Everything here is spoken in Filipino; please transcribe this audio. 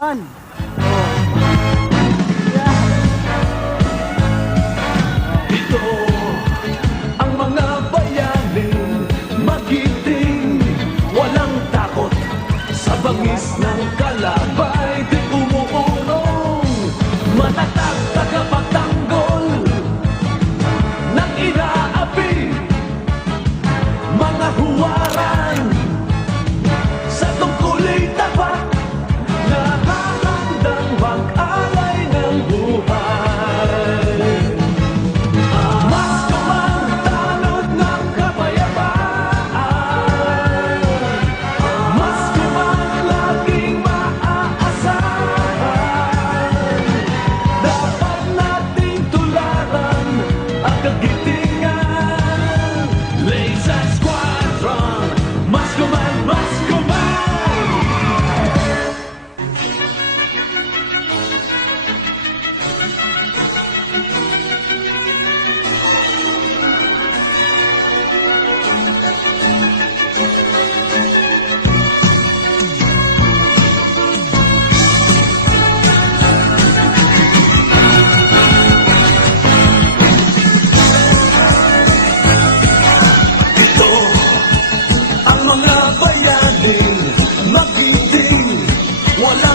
Man. One